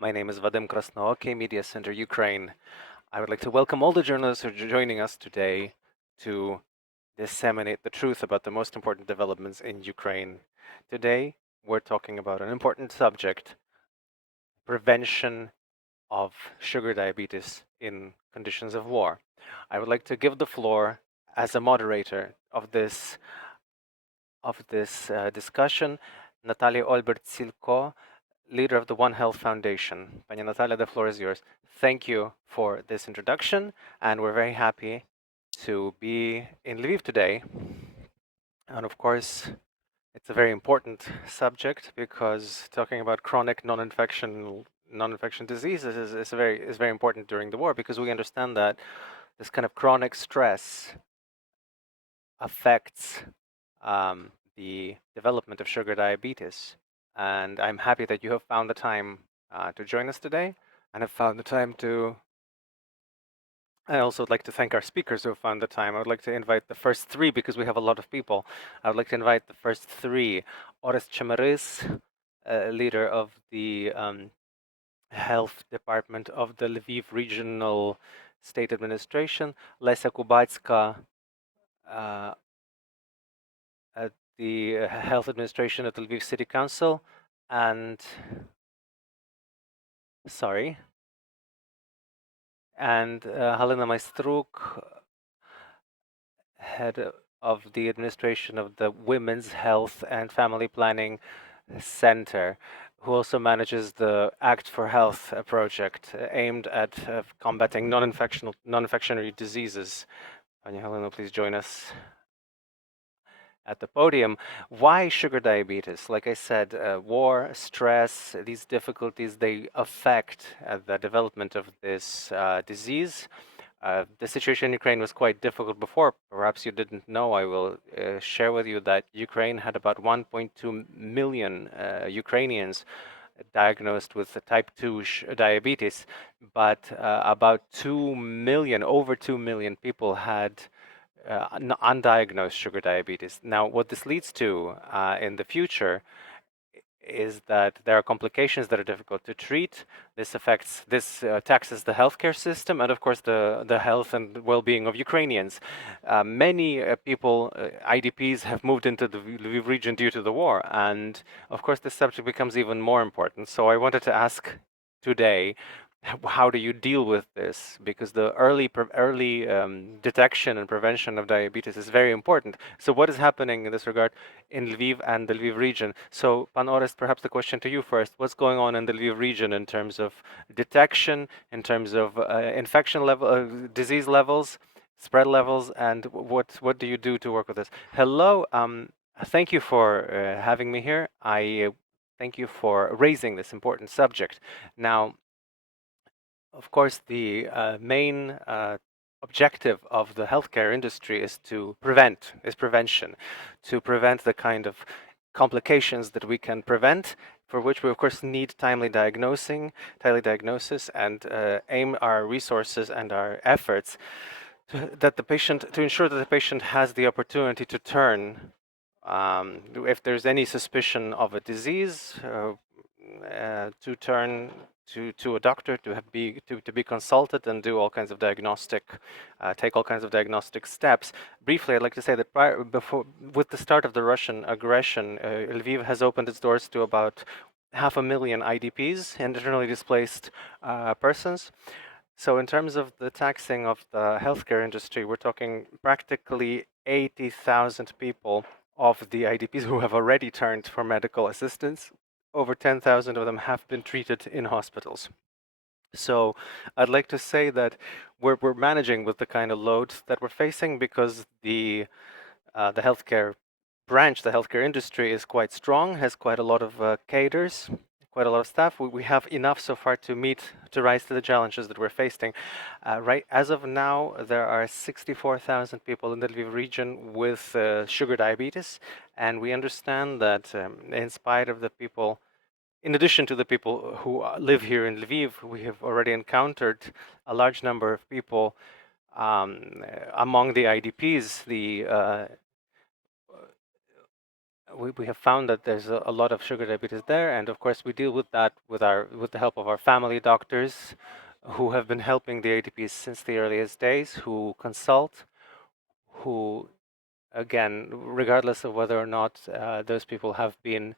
My name is Vadim Krasnooky, Mediacentru Ukraine. I would like to welcome all the journalists who are joining us today to disseminate the truth about the most important developments in Ukraine. Today, we're talking about an important subject: prevention of sugar diabetes in conditions of war. I would like to give the floor as a moderator of this discussion, Natalia Olbert-Silko, leader of the One Health Foundation. Pani Natalia, the floor is yours. Thank you for this introduction, and we're very happy to be in Lviv today. And of course, it's a very important subject because talking about chronic non-infection diseases is very important during the war, because we understand that this kind of chronic stress affects the development of sugar diabetes. And I'm happy that you have found the time to join us today, and have found the time to. I also would like to thank our speakers who have found the time. I would like to invite the first three, because we have a lot of people. I would like to invite the first three: Orest Chemaris, leader of the health department of the Lviv Regional State Administration; Lesia Kubatska, uh, at the health administration at the Lviv City Council, and sorry, and Halina Maestruk, head of the administration of the Women's Health and Family Planning Center, who also manages the Act for Health project aimed at combating non-infectionary diseases. Pani Halina, please join us at the podium. Why sugar diabetes? Like I said, war, stress, these difficulties, they affect the development of this disease. The situation in Ukraine was quite difficult before. Perhaps you didn't know. I will share with you that Ukraine had about 1.2 million Ukrainians diagnosed with type 2 diabetes, but about 2 million, over 2 million people had undiagnosed sugar diabetes. Now, what this leads to in the future is that there are complications that are difficult to treat. This taxes the healthcare system, and of course the health and well-being of Ukrainians. Many people, IDPs, have moved into the Lviv region due to the war, and of course this subject becomes even more important. So I wanted to ask today, how do you deal with this? Because the early detection and prevention of diabetes is very important. So what is happening in this regard in Lviv and the Lviv region? So, Pan Orest, perhaps the question to you first. What's going on in the Lviv region in terms of detection, in terms of infection level, disease levels, spread levels, and what do you do to work with this? Hello, thank you for having me here. I thank you for raising this important subject. Now, of course, the main objective of the healthcare industry is prevention, to prevent the kind of complications that we can prevent, for which we of course need timely diagnosis, and aim our resources and our efforts to ensure that the patient has the opportunity to turn if there's any suspicion of a disease, to turn to a doctor, to be consulted and do all kinds of take all kinds of diagnostic steps. Briefly, I'd like to say that with the start of the Russian aggression, Lviv has opened its doors to about 500,000 IDPs, internally displaced persons. So in terms of the taxing of the healthcare industry, we're talking practically 80,000 people of the IDPs who have already turned for medical assistance. Over 10,000 of them have been treated in hospitals. So I'd like to say that we're managing with the kind of load that we're facing, because the healthcare branch, the healthcare industry, is quite strong, has quite a lot of cadres, quite a lot of staff. We have enough so far to rise to the challenges that we're facing. Right, as of now, there are 64,000 people in the Lviv region with sugar diabetes, and we understand that in addition to the people who live here in Lviv, we have already encountered a large number of people among the IDPs, we have found that there's a lot of sugar diabetes there, and of course we deal with that with the help of our family doctors, who have been helping the ADPs since the earliest days, who consult, who again, regardless of whether or not those people have been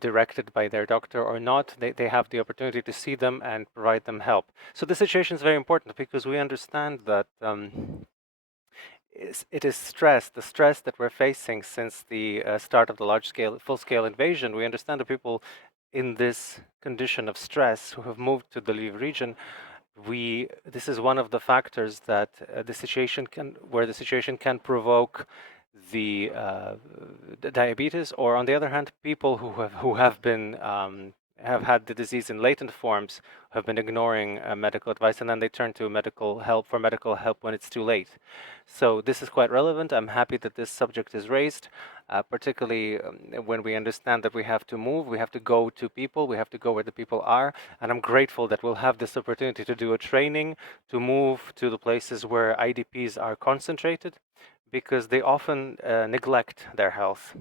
directed by their doctor or not, they have the opportunity to see them and provide them help. So the situation is very important because we understand that it is stress, the stress that we're facing since the start of the large-scale, full-scale invasion. We understand the people in this condition of stress who have moved to the Lviv region. This is one of the factors that where the situation can provoke the diabetes, or on the other hand, people who have had the disease in latent forms, have been ignoring medical advice, and then they turn to medical help when it's too late. So this is quite relevant. I'm happy that this subject is raised, particularly when we understand that we have to move, we have to go to people, we have to go where the people are, and I'm grateful that we'll have this opportunity to do a training, to move to the places where IDPs are concentrated, because they often neglect their health.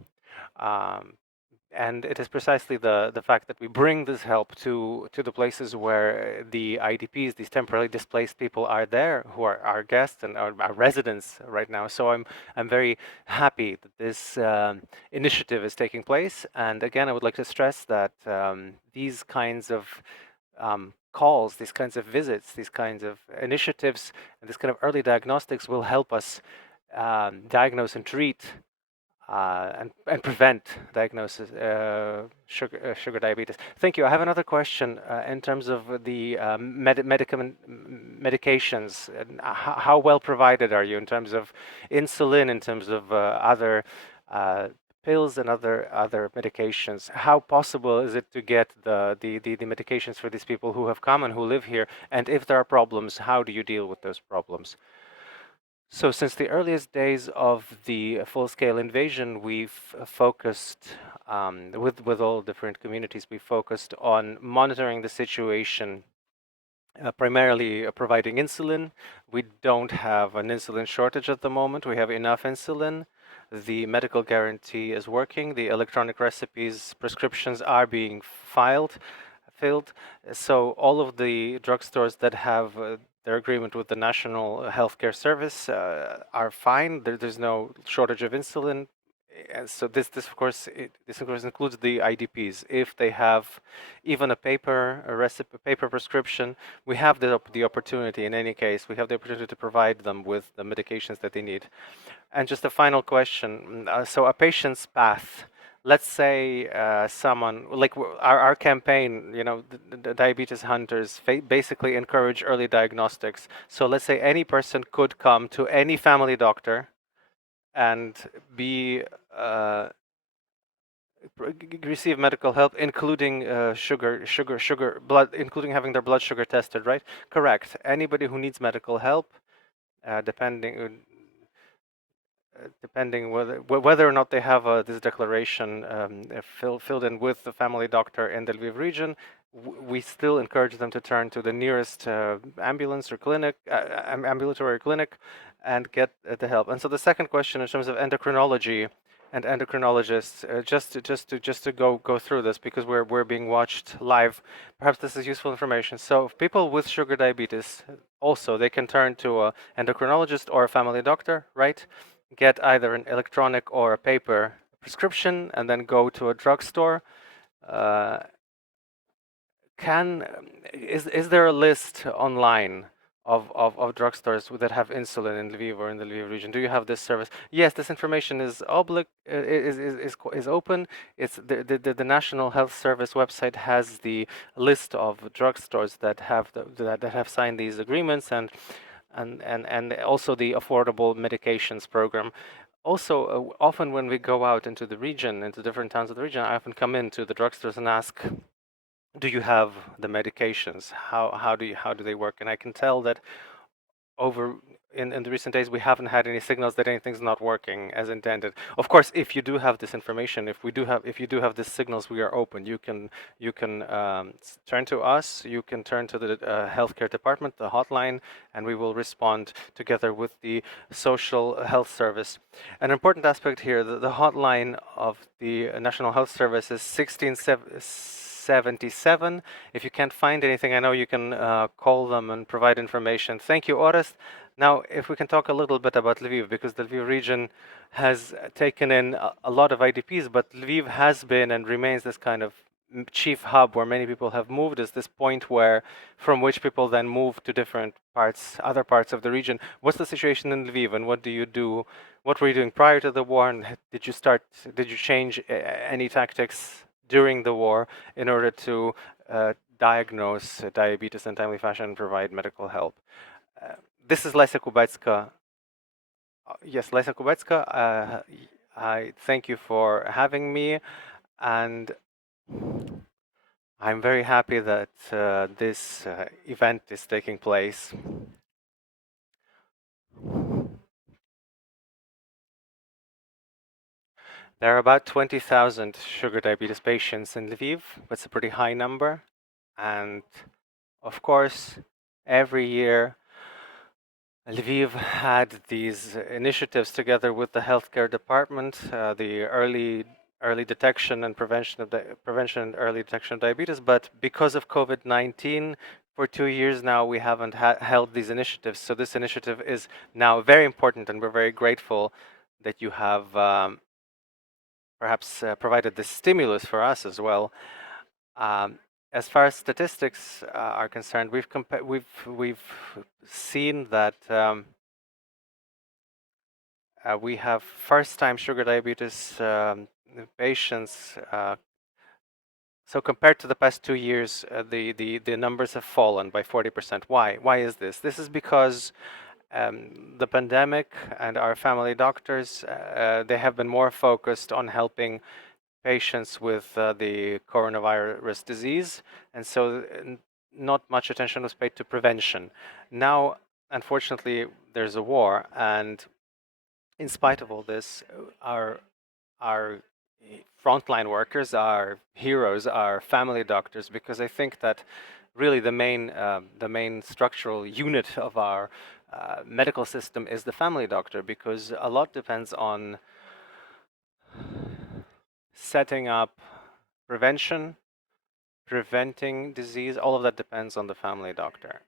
And it is precisely the fact that we bring this help to the places where the IDPs, these temporarily displaced people, are there, who are our guests and our residents right now. So I'm very happy that this initiative is taking place. And again, I would like to stress that these kinds of calls, these kinds of visits, these kinds of initiatives, and this kind of early diagnostics will help us diagnose and treat and prevent diagnosis sugar diabetes. Thank you. I have another question in terms of the medications. How well provided are you in terms of insulin, in terms of other pills and other medications? How possible is it to get the medications for these people who have come and who live here? And if there are problems, how do you deal with those problems? So since the earliest days of the full-scale invasion, we've focused, with all different communities, we focused on monitoring the situation, primarily providing insulin. We don't have an insulin shortage at the moment. We have enough insulin. The medical guarantee is working. The electronic recipes, prescriptions are being filled. So all of the drugstores that have their agreement with the National Healthcare Service are fine. There's no shortage of insulin. And so this of course includes the IDPs. If they have even a paper prescription, we have the opportunity. In any case, we have the opportunity to provide them with the medications that they need. And just a final question. So a patient's path. Let's say someone like our campaign, the Diabetes Hunters basically encourage early diagnostics. So let's say any person could come to any family doctor and be receive medical help, including blood, including having their blood sugar tested, right? Correct. Anybody who needs medical help, depending whether or not they have this declaration filled in with the family doctor in the Lviv region, we still encourage them to turn to the nearest ambulance or clinic, ambulatory clinic, and get the help. And so the second question, in terms of endocrinology and endocrinologists, just to go through this, because we're being watched live. Perhaps this is useful information. So people with sugar diabetes, also they can turn to an endocrinologist or a family doctor, right? Get either an electronic or a paper prescription, and then go to a drugstore. Is there a list online of drugstores that have insulin in Lviv or in the Lviv region? Do you have this service? Yes, this information is open. It's the National Health Service website has the list of drugstores that have signed these agreements, and also the affordable medications program. Also, often when we go out into the region, into different towns of the region, I often come into the drugstores and ask, do you have the medications? How do they work? And I can tell that in the recent days, we haven't had any signals that anything's not working as intended. Of course, if you do have this information, if you do have these signals, we are open. You can turn to us. You can turn to the healthcare department, the hotline, and we will respond together with the social health service. An important aspect here: the hotline of the National Health Service is 1677. If you can't find anything, I know you can call them and provide information. Thank you, Orest. Now, if we can talk a little bit about Lviv, because the Lviv region has taken in a lot of IDPs, but Lviv has been and remains this kind of chief hub where many people have moved, is this point where from which people then move to different parts, other parts of the region. What's the situation in Lviv, and what do you do? What were you doing prior to the war, and did you change any tactics during the war in order to diagnose diabetes in timely fashion and provide medical help? This is Lesia Kubecka. Yes, Lesia Kubecka. I thank you for having me, and I'm very happy that this event is taking place. There are about 20,000 sugar diabetes patients in Lviv. That's a pretty high number. And of course, every year, Lviv had these initiatives together with the healthcare department, the early detection and prevention of and early detection of diabetes. But because of COVID-19, for 2 years now, we haven't held these initiatives. So this initiative is now very important, and we're very grateful that you have perhaps provided this stimulus for us as well. As far as statistics are concerned, we've seen that we have first-time sugar diabetes patients. So compared to the past 2 years, the numbers have fallen by 40%. Why? Why is this? This is because the pandemic and our family doctors, they have been more focused on helping patients with the coronavirus disease, and so not much attention was paid to prevention. Now, unfortunately, there's a war, and in spite of all this, our frontline workers, our heroes, our family doctors, because I think that really the main structural unit of our medical system is the family doctor, because a lot depends on setting up prevention, preventing disease. All of that depends on the family doctor.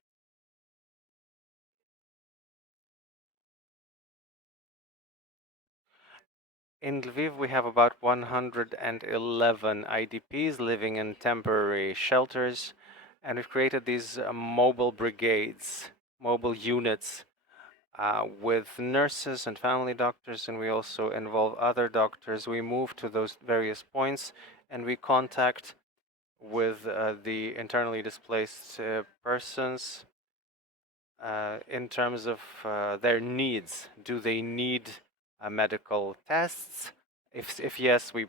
In Lviv, we have about 111 IDPs living in temporary shelters, and we've created these mobile brigades, mobile units with nurses and family doctors, and we also involve other doctors. We move to those various points, and we contact with the internally displaced persons in terms of their needs. Do they need medical tests? If yes, we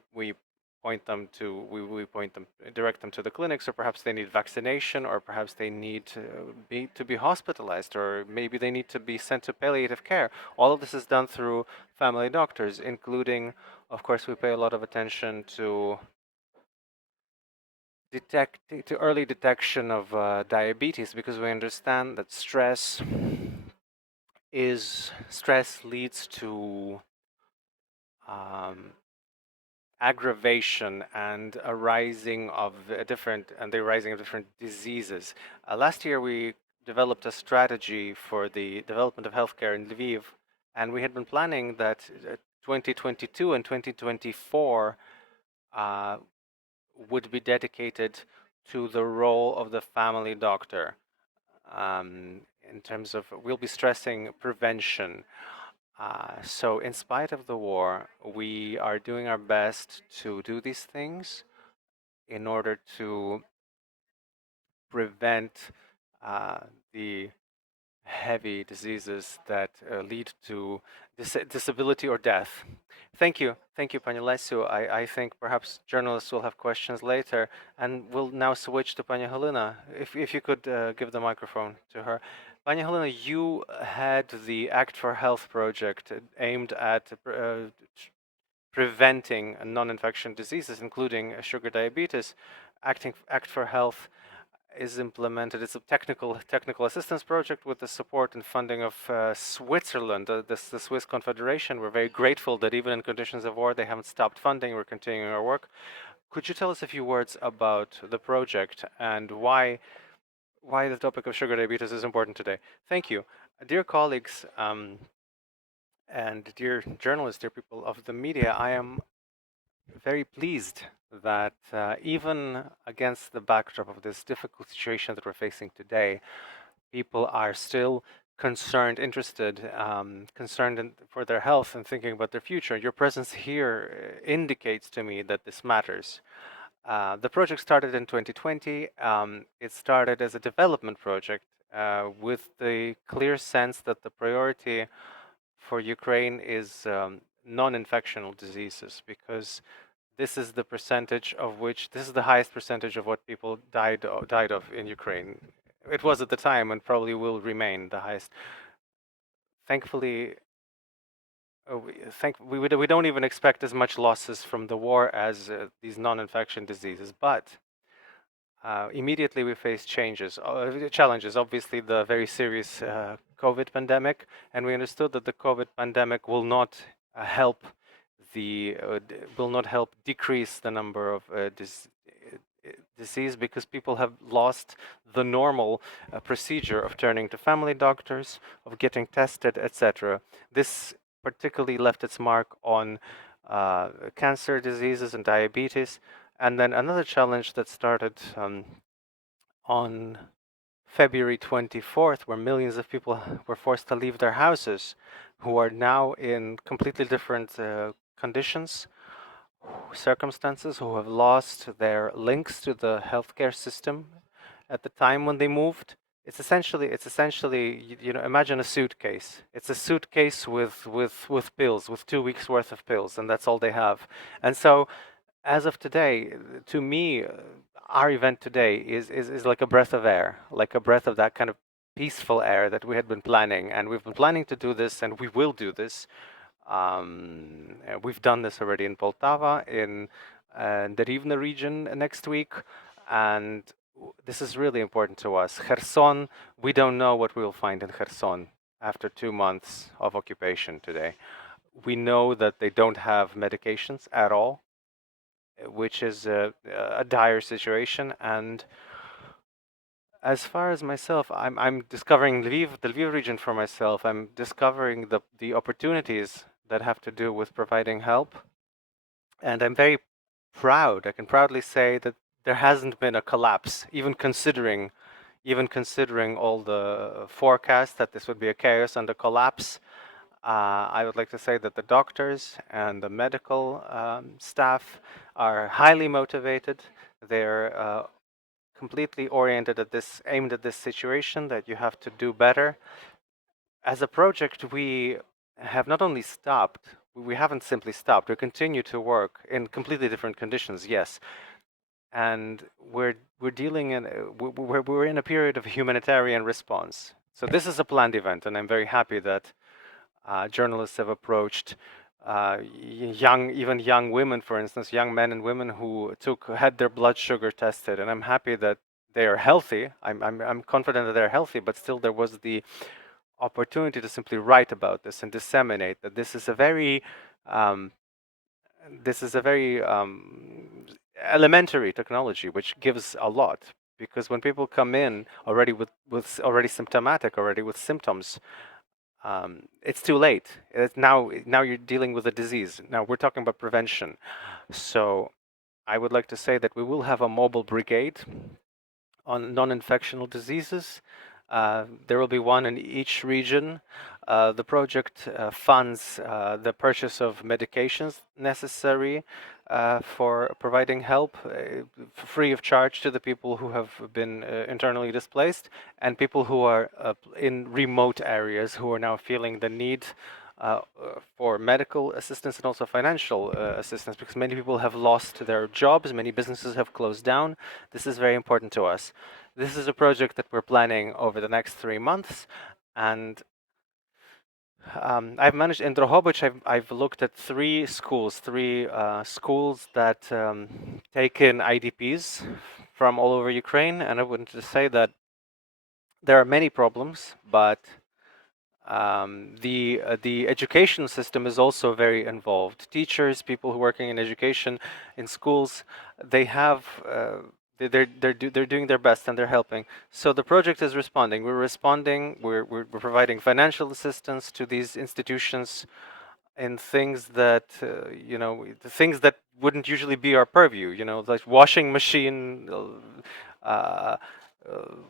point them to direct them to the clinics, or perhaps they need vaccination, or perhaps they need to be hospitalized, or maybe they need to be sent to palliative care. All of this is done through family doctors, including, of course, we pay a lot of attention to early detection of diabetes, because we understand that stress leads to aggravation and the rising of different diseases. Last year, we developed a strategy for the development of healthcare in Lviv, and we had been planning that 2022 and 2024 would be dedicated to the role of the family doctor. In terms of, we'll be stressing prevention. So in spite of the war, we are doing our best to do these things in order to prevent the heavy diseases that lead to disability or death. Thank you, Pani Lesiu. I think perhaps journalists will have questions later, and we'll now switch to Pani Halina. If you could give the microphone to her. Pani Helena, you had the Act for Health project aimed at preventing non-infection diseases, including sugar diabetes. Act for Health is implemented. It's a technical assistance project with the support and funding of Switzerland, the Swiss Confederation. We're very grateful that even in conditions of war, they haven't stopped funding. We're continuing our work. Could you tell us a few words about the project and why the topic of sugar diabetes is important today? Thank you. Dear colleagues and dear journalists, dear people of the media, I am very pleased that even against the backdrop of this difficult situation that we're facing today, people are still concerned, interested, concerned for their health and thinking about their future. Your presence here indicates to me that this matters. The project started in 2020. It started as a development project with the clear sense that the priority for Ukraine is non-infectional diseases, because this is the highest percentage of what people died of in Ukraine. It was at the time and probably will remain the highest. Thankfully, we don't even expect as much losses from the war as these non-infection diseases, but immediately we face challenges. Obviously, the very serious COVID pandemic, and we understood that the COVID pandemic will not help decrease the number of disease, because people have lost the normal procedure of turning to family doctors, of getting tested, etc. This particularly left its mark on cancer diseases and diabetes. And then another challenge that started on February 24th, where millions of people were forced to leave their houses, who are now in completely different conditions, circumstances, who have lost their links to the healthcare system at the time when they moved. It's essentially, imagine a suitcase. It's a suitcase with pills, with 2 weeks worth of pills, and that's all they have. And so, as of today, to me, our event today is like a breath of air, like a breath of that kind of peaceful air that we had been planning. And we've been planning to do this, and we will do this. We've done this already in Poltava, in the Rivne region next week, and this is really important to us. Kherson, we don't know what we will find in Kherson after 2 months of occupation today. We know that they don't have medications at all, which is a dire situation. And as far as myself, I'm discovering the Lviv region for myself. I'm discovering the opportunities that have to do with providing help. And I'm very proud. I can proudly say that there hasn't been a collapse, even considering all the forecasts that this would be a chaos and a collapse. I would like to say that the doctors and the medical staff are highly motivated. They're completely oriented at this, aimed at this situation, that you have to do better. As a project, we have not only stopped, we haven't simply stopped, we continue to work in completely different conditions, yes. And we're in a period of humanitarian response. So this is a planned event, and I'm very happy that journalists have approached even young women, for instance, young men and women who had their blood sugar tested, and I'm happy that they are healthy. I'm confident that they're healthy, but still there was the opportunity to simply write about this and disseminate that this is a very elementary technology which gives a lot, because when people come in already with already symptomatic, already with symptoms, it's too late. Now you're dealing with a disease. Now we're talking about prevention. So I would like to say that we will have a mobile brigade on non-infectional diseases. There will be one in each region. The project funds the purchase of medications necessary for providing help free of charge to the people who have been internally displaced, and people who are in remote areas who are now feeling the need for medical assistance and also financial assistance, because many people have lost their jobs, many businesses have closed down. This is very important to us. This is a project that we're planning over the next 3 months, and I've managed in Drohobych. I've looked at three schools that take in IDPs from all over Ukraine, and I wanted to say that there are many problems, but the education system is also very involved. Teachers, people who are working in education, in schools, they have they're doing their best and they're helping. So the project is responding. We're responding. We're providing financial assistance to these institutions in things that the things that wouldn't usually be our purview. Like washing machine.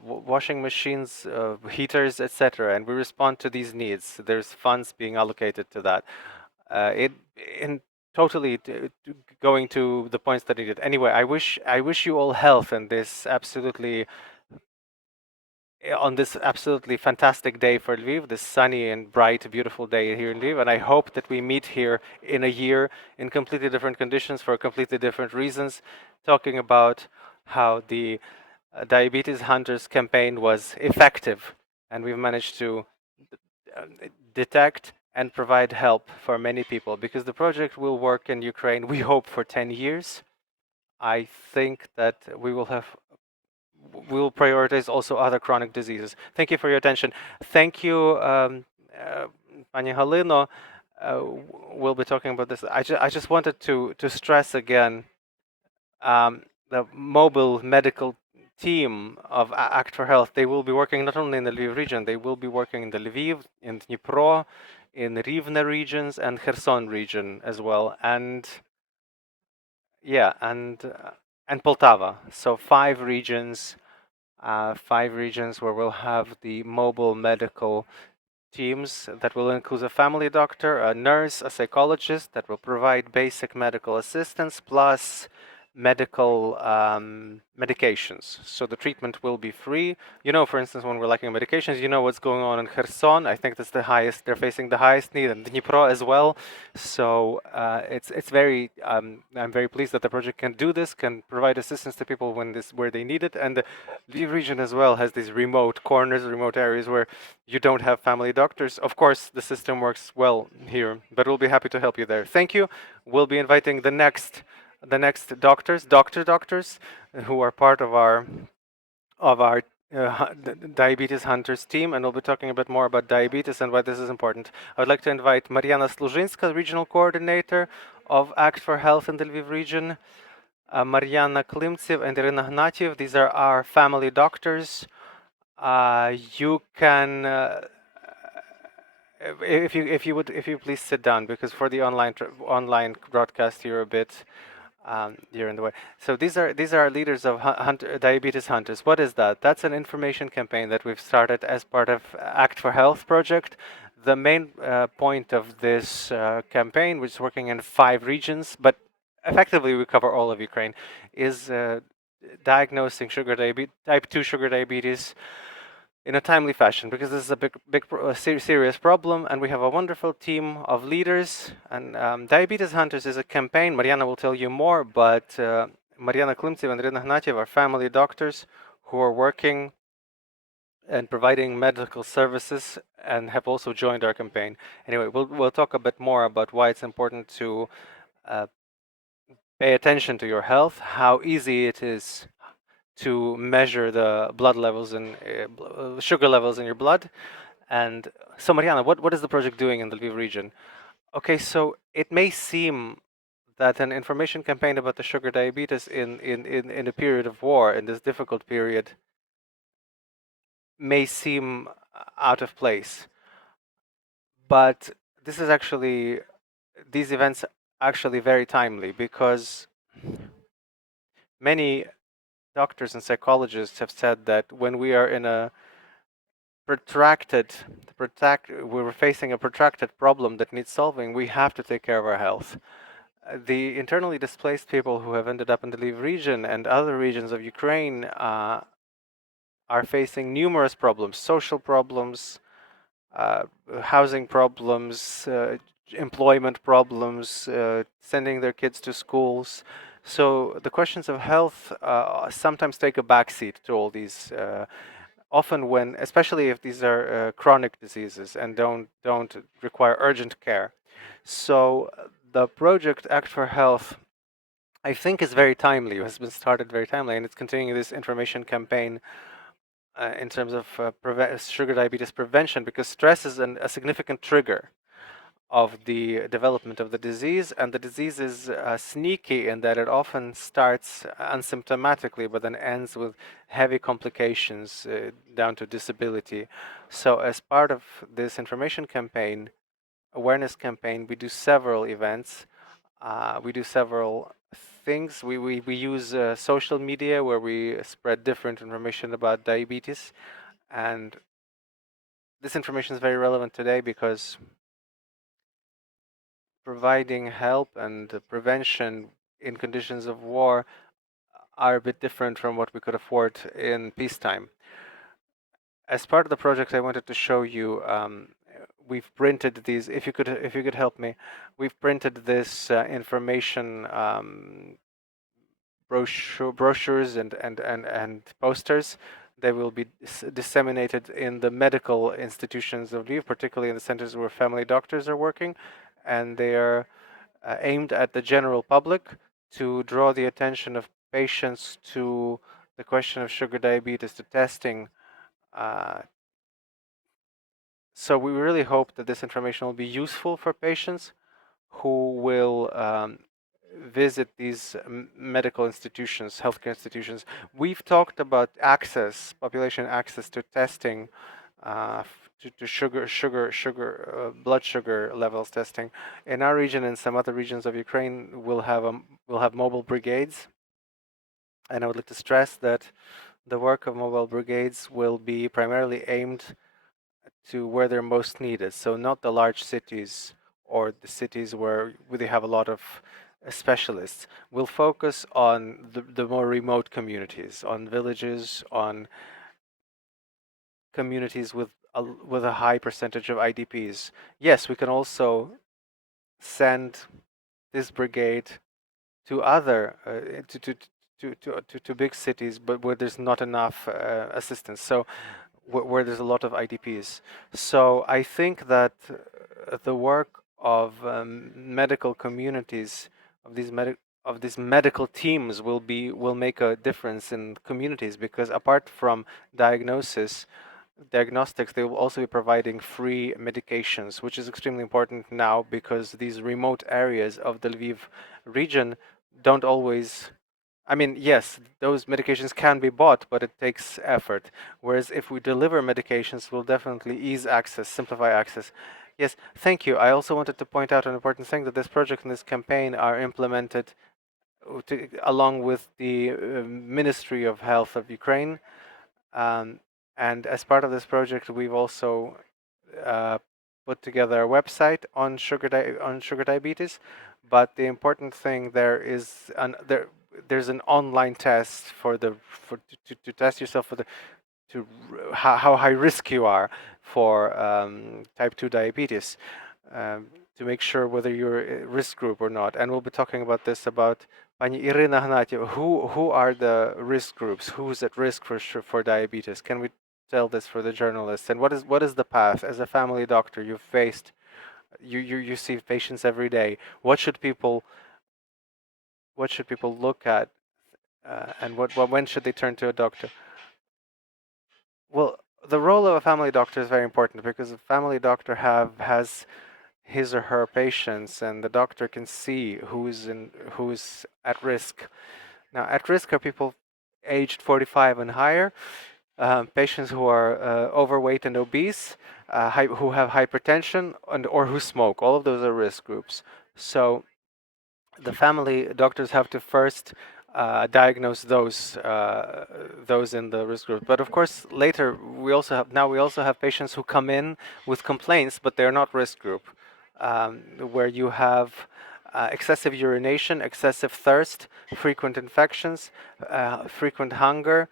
Washing machines, heaters, etc., and we respond to these needs. There's funds being allocated to that. It in totally going to the points that needed. Anyway, I wish you all health and on this absolutely fantastic day for Lviv, this sunny and bright, beautiful day here in Lviv, and I hope that we meet here in a year in completely different conditions for completely different reasons, talking about how the Diabetes Hunters campaign was effective, and we've managed to uh, detect and provide help for many people because the project will work in Ukraine, we hope, for 10 years. I think that we will prioritize also other chronic diseases. Thank you for your attention. Thank you, Pani Halino. We'll be talking about this. I just wanted to stress again the mobile medical team of Act for Health. They will be working not only in the Lviv region, they will be working in the Lviv, in Dnipro, in Rivne regions, and Kherson region as well. And yeah, and Poltava. So 5 regions, 5 regions where we'll have the mobile medical teams that will include a family doctor, a nurse, a psychologist that will provide basic medical assistance plus medical medications. So the treatment will be free. For instance, when we're lacking medications, what's going on in Kherson. I think that's the highest. They're facing the highest need, and Dnipro as well. So it's very. I'm very pleased that the project can do this, can provide assistance to people where they need it, and the Lviv region as well has these remote corners, remote areas where you don't have family doctors. Of course, the system works well here, but we'll be happy to help you there. Thank you. We'll be inviting the next doctors who are part of our Diabetes Hunters team, and we'll be talking a bit more about diabetes and why this is important. I would like to invite Mariana Sluzhinska, regional coordinator of Act for Health in the Lviv region, Mariana Klimtsev and Irina Gnatiev. These are our family doctors. You can if you please sit down, because for the online broadcast you're a bit you're in the way. So these are leaders of Diabetes Hunters. What is that? That's an information campaign that we've started as part of Act for Health project. The main point of this campaign, which is working in 5 regions, but effectively we cover all of Ukraine, is diagnosing type 2 sugar diabetes in a timely fashion, because this is a serious problem, and we have a wonderful team of leaders. And Diabetes Hunters is a campaign. Mariana will tell you more, but Mariana Klimtsev and Irina Gnatiev are family doctors who are working and providing medical services and have also joined our campaign. Anyway, we'll talk a bit more about why it's important to pay attention to your health, how easy it is to measure the blood levels and sugar levels in your blood. And so, Mariana, what is the project doing in the Lviv region? Okay, so it may seem that an information campaign about the sugar diabetes in a period of war, in this difficult period, may seem out of place. But these events are actually very timely, because many doctors and psychologists have said that when we are in a we're facing a protracted problem that needs solving, we have to take care of our health. The internally displaced people who have ended up in the Lviv region and other regions of Ukraine are facing numerous problems: social problems, housing problems, employment problems, sending their kids to schools. So the questions of health sometimes take a backseat to all these. Often, when, especially if these are chronic diseases and don't require urgent care. So the project Act for Health, I think, is very timely. It has been started very timely, and it's continuing this information campaign in terms of sugar diabetes prevention, because stress is a significant trigger of the development of the disease, and the disease is sneaky in that it often starts asymptomatically but then ends with heavy complications down to disability. So as part of this information campaign, awareness campaign, we do several events, we do several things. We use social media where we spread different information about diabetes, and this information is very relevant today because providing help and prevention in conditions of war are a bit different from what we could afford in peacetime. As part of the project, I wanted to show you. We've printed these. If you could help me, we've printed this information brochures and posters. They will be disseminated in the medical institutions of Lviv, particularly in the centers where family doctors are working, and they are aimed at the general public to draw the attention of patients to the question of sugar diabetes, to testing. Uh, so we really hope that this information will be useful for patients who will visit these medical institutions, healthcare institutions. We've talked about access, population access to testing, to blood sugar levels testing. In our region and some other regions of Ukraine, we'll have mobile brigades, and I would like to stress that the work of mobile brigades will be primarily aimed to where they're most needed. So not the large cities or the cities where they have a lot of specialists. We'll focus on the more remote communities, on villages, on communities with a high percentage of IDPs. Yes, we can also send this brigade to other to big cities, but where there's not enough assistance. So where there's a lot of IDPs. So I think that the work of medical communities, of these medical teams, will make a difference in communities, because apart from diagnostics, they will also be providing free medications, which is extremely important now because these remote areas of the Lviv region don't always. I mean, yes, those medications can be bought, but it takes effort. Whereas if we deliver medications, we'll definitely ease access, simplify access. Yes, thank you. I also wanted to point out an important thing, that this project and this campaign are implemented along with the Ministry of Health of Ukraine. And as part of this project, we've also uh, put together a website on sugar diabetes. But the important thing there is there's an online test to test yourself for how high risk you are for type 2 diabetes, to make sure whether you're a risk group or not. And we'll be talking about this about Pani Irina Gnatiev. Who are the risk groups? Who's at risk for diabetes? Can we tell this for the journalists? And what is the path? As a family doctor, you've faced you see patients every day. What should people look at, and when should they turn to a doctor? Well, the role of a family doctor is very important, because a family doctor has his or her patients, and the doctor can see who's at risk. Now, at risk are people aged 45 and higher, patients who are overweight and obese, who have hypertension, or who smoke. All of those are risk groups. So the family doctors have to first diagnose those in the risk group. But of course, later we also have patients who come in with complaints, but they're not risk group, where you have excessive urination, excessive thirst, frequent infections, frequent hunger,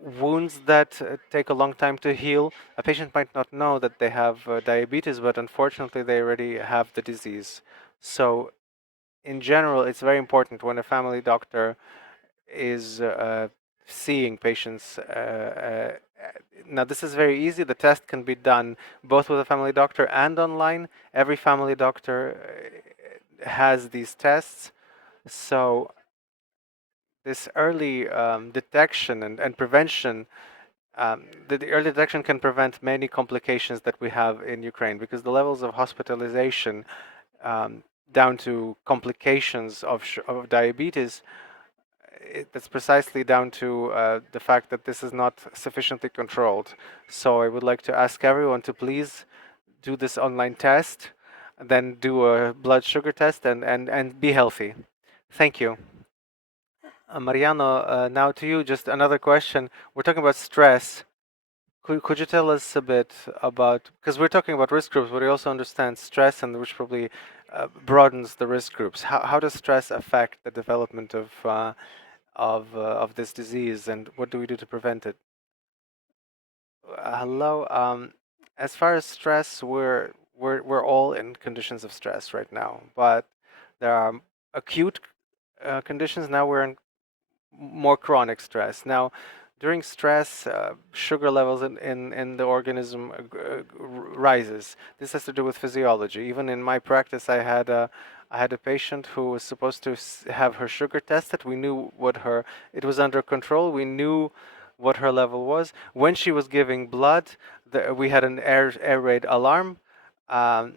wounds that take a long time to heal. A patient might not know that they have diabetes, but unfortunately they already have the disease. So in general, it's very important when a family doctor is seeing patients. Now, this is very easy. The test can be done both with a family doctor and online. Every family doctor has these tests. So, this early detection and prevention, the early detection can prevent many complications that we have in Ukraine, because the levels of hospitalization down to complications of diabetes, that's precisely down to the fact that this is not sufficiently controlled. So I would like to ask everyone to please do this online test, then do a blood sugar test, and be healthy. Thank you. Mariano, now to you, just another question. We're talking about stress. Could you tell us a bit about, because we're talking about risk groups, but we also understand stress, and which probably broadens the risk groups. How does stress affect the development of this disease, and what do we do to prevent it? Hello. As far as stress, we're all in conditions of stress right now, but there are acute conditions. Now we're in more chronic stress. Now, during stress, sugar levels in the organism rises. This has to do with physiology. Even in my practice, I had a patient who was supposed to have her sugar tested. We knew what her, it was under control. We knew what her level was. When she was giving blood, we had an air raid alarm. Um,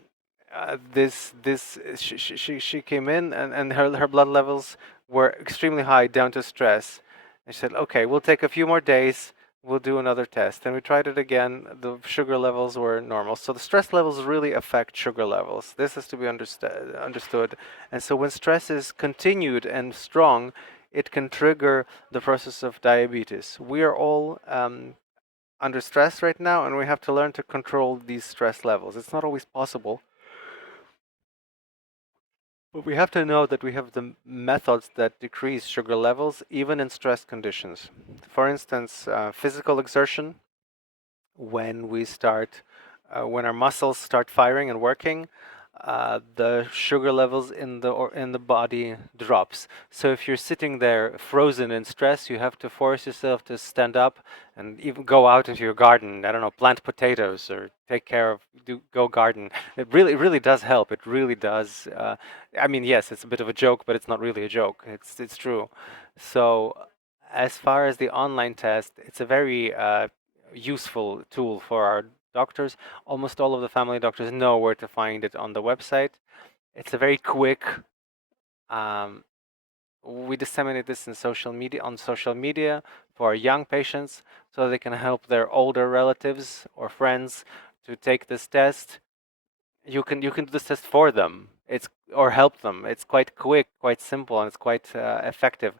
she came in, and her blood levels were extremely high, down to stress. And she said, "Okay, we'll take a few more days. We'll do another test." And we tried it again. The sugar levels were normal. So the stress levels really affect sugar levels. This has to be understood. And so when stress is continued and strong, it can trigger the process of diabetes. We are all under stress right now, and we have to learn to control these stress levels. It's not always possible, but we have to know that we have the methods that decrease sugar levels even in stress conditions. For instance, physical exertion, when we start, when our muscles start firing and working, the sugar levels in the body drops. So if you're sitting there frozen in stress, you have to force yourself to stand up and even go out into your garden. I don't know, plant potatoes or take care of, go garden. It really does help. It really does. I mean, yes, it's a bit of a joke, but it's not really a joke. It's true. So as far as the online test, it's a very useful tool for our doctors. Almost all of the family doctors know where to find it on the website. It's a very quick. Um, we disseminate this in social media on social media for young patients, so they can help their older relatives or friends to take this test. You can do this test for them. It's or help them. It's quite quick, quite simple, and it's quite effective.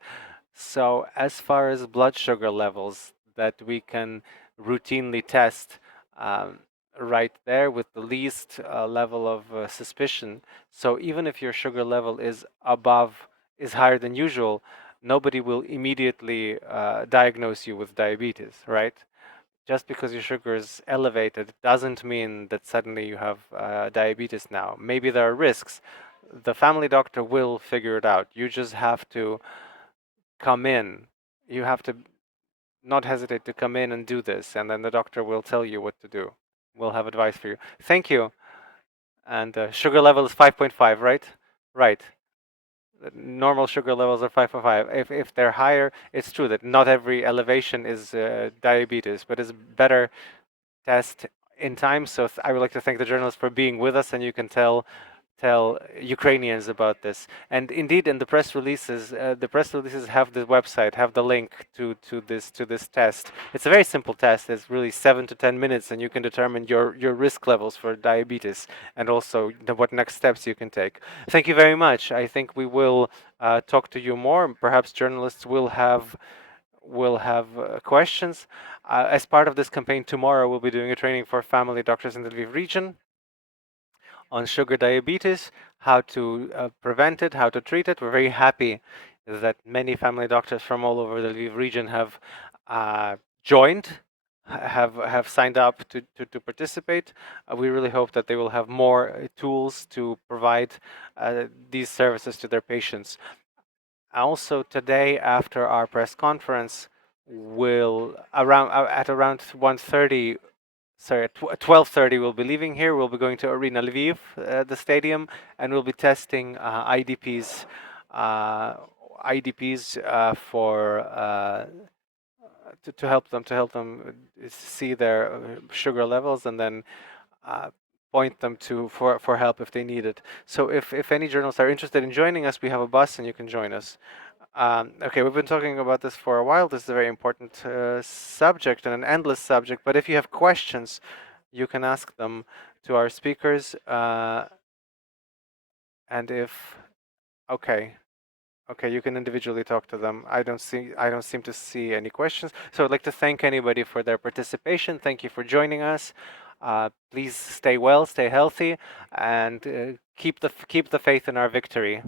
So as far as blood sugar levels that we can routinely test, um, right there with the least level of suspicion. So even if your sugar level is higher than usual, nobody will immediately diagnose you with diabetes, right? Just because your sugar is elevated doesn't mean that suddenly you have diabetes now. Maybe there are risks. The family doctor will figure it out. You just have to come in. You have to not hesitate to come in and do this, and then the doctor will tell you what to do. We'll have advice for you. Thank you. And sugar level is 5.5, right? Right. Normal sugar levels are 5.5. If they're higher, it's true that not every elevation is diabetes, but it's better test in time. So I would like to thank the journalists for being with us, and you can tell Ukrainians about this. And indeed, in the press releases have the website, have the link to this test. It's a very simple test. It's really 7 to 10 minutes, and you can determine your risk levels for diabetes, and also what next steps you can take. Thank you very much. I think we will talk to you more. Perhaps journalists will have questions. As part of this campaign, tomorrow we'll be doing a training for family doctors in the Lviv region on sugar diabetes, how to prevent it, how to treat it. We're very happy that many family doctors from all over the Lviv region have joined, have signed up to participate. We really hope that they will have more tools to provide these services to their patients. Also, today after our press conference, we'll at around 1:30. Sorry, at 12:30 we'll be leaving here. We'll be going to Arena Lviv, the stadium, and we'll be testing IDPs for to help them see their sugar levels, and then point them to for help if they need it. So if any journalists are interested in joining us, we have a bus and you can join us. Okay, we've been talking about this for a while. This is a very important subject and an endless subject. But if you have questions, you can ask them to our speakers. And if okay, you can individually talk to them. I don't seem to see any questions. So I'd like to thank anybody for their participation. Thank you for joining us. Please stay well, stay healthy, and keep the faith in our victory.